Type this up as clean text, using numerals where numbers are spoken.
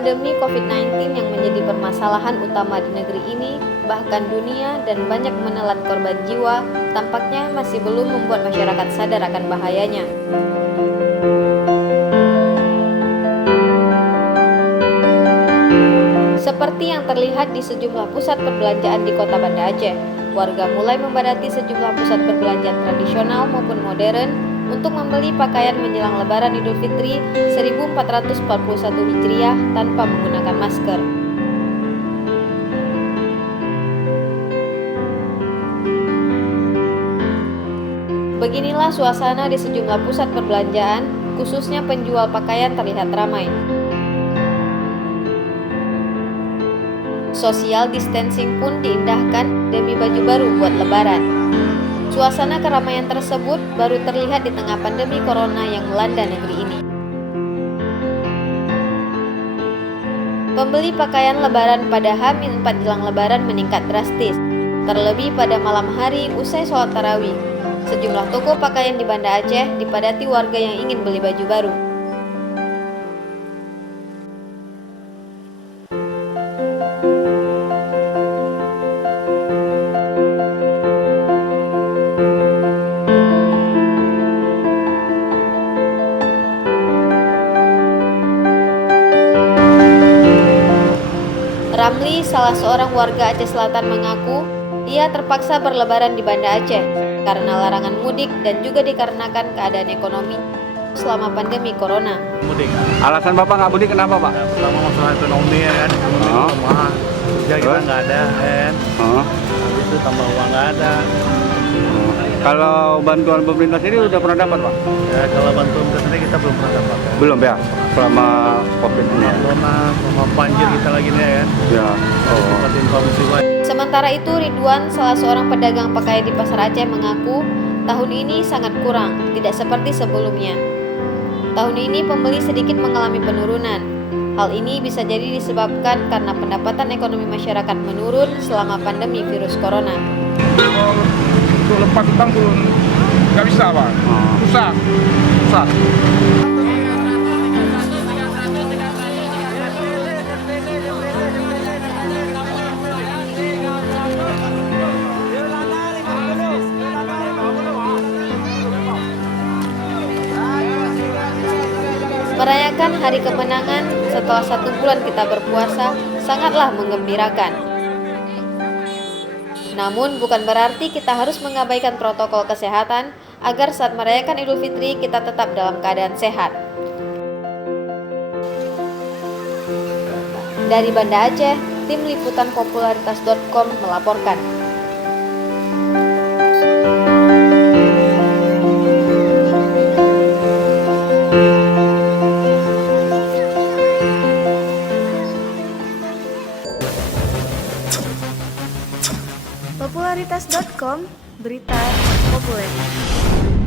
pandemi COVID-19 yang menjadi permasalahan utama di negeri ini, bahkan dunia dan banyak menelan korban jiwa, tampaknya masih belum membuat masyarakat sadar akan bahayanya. Seperti yang terlihat di sejumlah pusat perbelanjaan di kota Banda Aceh, warga mulai membadati sejumlah pusat perbelanjaan tradisional maupun modern untuk membeli pakaian menjelang Lebaran Idul Fitri 1441 Hijriah tanpa menggunakan masker. Beginilah suasana di sejumlah pusat perbelanjaan, khususnya penjual pakaian terlihat ramai. Social distancing pun diindahkan demi baju baru buat Lebaran. Suasana keramaian tersebut baru terlihat di tengah pandemi corona yang melanda negeri ini. Pembeli pakaian Lebaran pada H-4 jelang Lebaran meningkat drastis, terlebih pada malam hari usai sholat tarawih. Sejumlah toko pakaian di Banda Aceh dipadati warga yang ingin beli baju baru. Ramli, salah seorang warga Aceh Selatan mengaku ia terpaksa berlebaran di Banda Aceh karena larangan mudik dan juga dikarenakan keadaan ekonomi selama pandemi corona. Mudik. Alasan Bapak nggak mudik kenapa, Pak? Selama masalah ekonomi ya kan, ekonomi lemah, kerja kita nggak ada kan, habis itu tambah uang nggak ada. Kalau bantuan pemerintah sini udah pernah dapat, Pak? Ya kalau bantuan ke sini kita belum pernah dapat. Belum ya, selama COVID ini. Corona, sama banjir kita lagi nih ya kan. Ya. Dapat informasi baik. Sementara itu Ridwan, salah seorang pedagang pakaian di Pasar Aceh mengaku tahun ini sangat kurang, tidak seperti sebelumnya. Tahun ini pembeli sedikit mengalami penurunan. Hal ini bisa jadi disebabkan karena pendapatan ekonomi masyarakat menurun selama pandemi virus corona. Untuk lepas utang pun nggak bisa, Pak. Susah. Merayakan hari kemenangan setelah 1 bulan kita berpuasa sangatlah menggembirakan. Namun bukan berarti kita harus mengabaikan protokol kesehatan agar saat merayakan Idul Fitri kita tetap dalam keadaan sehat. Dari Banda Aceh, tim liputan popularitas.com melaporkan. Popularitas.com, berita populer.